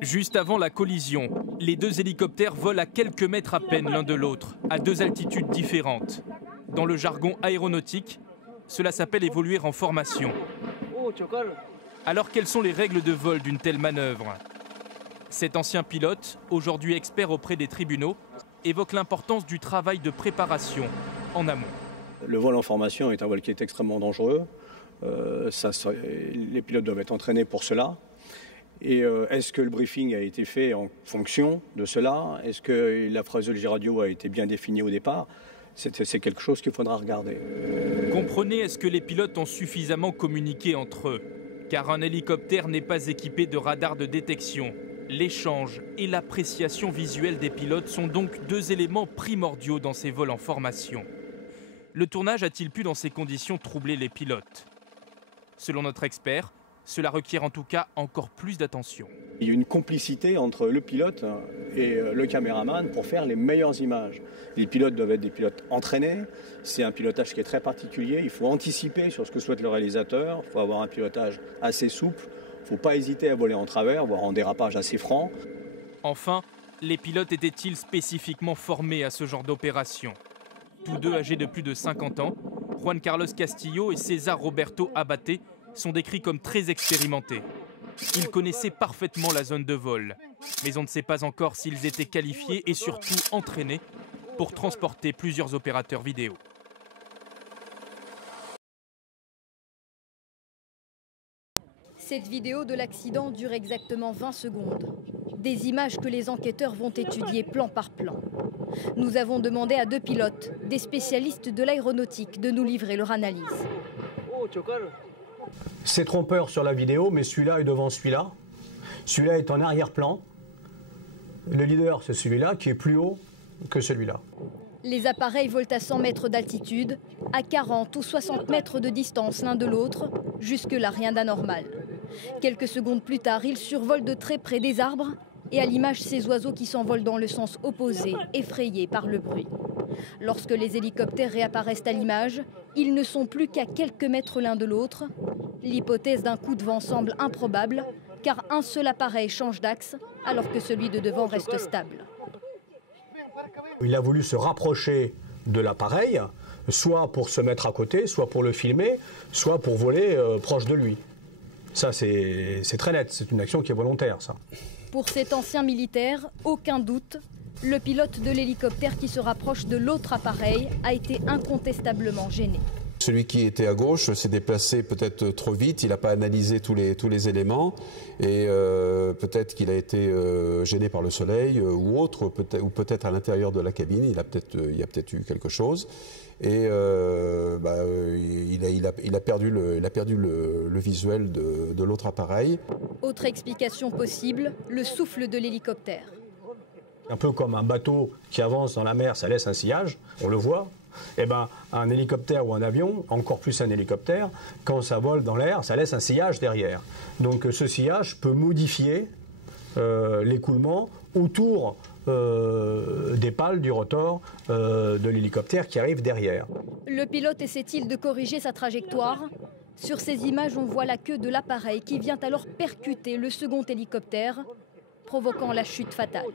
Juste avant la collision, les deux hélicoptères volent à quelques mètres à peine l'un de l'autre, à deux altitudes différentes. Dans le jargon aéronautique, cela s'appelle évoluer en formation. Alors quelles sont les règles de vol d'une telle manœuvre? Cet ancien pilote, aujourd'hui expert auprès des tribunaux, évoque l'importance du travail de préparation en amont. Le vol en formation est un vol qui est extrêmement dangereux. Les pilotes doivent être entraînés pour cela. Et est-ce que le briefing a été fait en fonction de cela? Est-ce que la phraseologie radio a été bien définie au départ? C'est quelque chose qu'il faudra regarder. Comprenez, est-ce que les pilotes ont suffisamment communiqué entre eux? Car un hélicoptère n'est pas équipé de radar de détection. L'échange et l'appréciation visuelle des pilotes sont donc deux éléments primordiaux dans ces vols en formation. Le tournage a-t-il pu, dans ces conditions, troubler les pilotes? Selon notre expert, cela requiert en tout cas encore plus d'attention. Il y a une complicité entre le pilote et le caméraman pour faire les meilleures images. Les pilotes doivent être des pilotes entraînés. C'est un pilotage qui est très particulier. Il faut anticiper sur ce que souhaite le réalisateur. Il faut avoir un pilotage assez souple. Il ne faut pas hésiter à voler en travers, voire en dérapage assez franc. Enfin, les pilotes étaient-ils spécifiquement formés à ce genre d'opération? Tous deux âgés de plus de 50 ans, Juan Carlos Castillo et César Roberto Abate sont décrits comme très expérimentés. Ils connaissaient parfaitement la zone de vol, mais on ne sait pas encore s'ils étaient qualifiés et surtout entraînés pour transporter plusieurs opérateurs vidéo. Cette vidéo de l'accident dure exactement 20 secondes. Des images que les enquêteurs vont étudier plan par plan. Nous avons demandé à deux pilotes, des spécialistes de l'aéronautique, de nous livrer leur analyse. C'est trompeur sur la vidéo, mais celui-là est devant celui-là. Celui-là est en arrière-plan. Le leader, c'est celui-là qui est plus haut que celui-là. Les appareils volent à 100 mètres d'altitude, à 40 ou 60 mètres de distance l'un de l'autre. Jusque-là, rien d'anormal. Quelques secondes plus tard, ils survolent de très près des arbres et à l'image ces oiseaux qui s'envolent dans le sens opposé, effrayés par le bruit. Lorsque les hélicoptères réapparaissent à l'image, ils ne sont plus qu'à quelques mètres l'un de l'autre. L'hypothèse d'un coup de vent semble improbable, car un seul appareil change d'axe, alors que celui de devant reste stable. Il a voulu se rapprocher de l'appareil, soit pour se mettre à côté, soit pour le filmer, soit pour voler proche de lui. Ça, c'est très net, c'est une action qui est volontaire, ça. Pour cet ancien militaire, aucun doute, le pilote de l'hélicoptère qui se rapproche de l'autre appareil a été incontestablement gêné. Celui qui était à gauche s'est déplacé peut-être trop vite, il n'a pas analysé tous les éléments et peut-être qu'il a été gêné par le soleil ou autre, ou peut-être à l'intérieur de la cabine, il y a peut-être eu quelque chose et il a perdu le visuel de l'autre appareil. Autre explication possible, le souffle de l'hélicoptère. Un peu comme un bateau qui avance dans la mer, ça laisse un sillage, on le voit. Eh ben, un hélicoptère ou un avion, encore plus un hélicoptère, quand ça vole dans l'air, ça laisse un sillage derrière. Donc ce sillage peut modifier l'écoulement autour des pales du rotor de l'hélicoptère qui arrive derrière. Le pilote essaie-t-il de corriger sa trajectoire? Sur ces images, on voit la queue de l'appareil qui vient alors percuter le second hélicoptère, provoquant la chute fatale.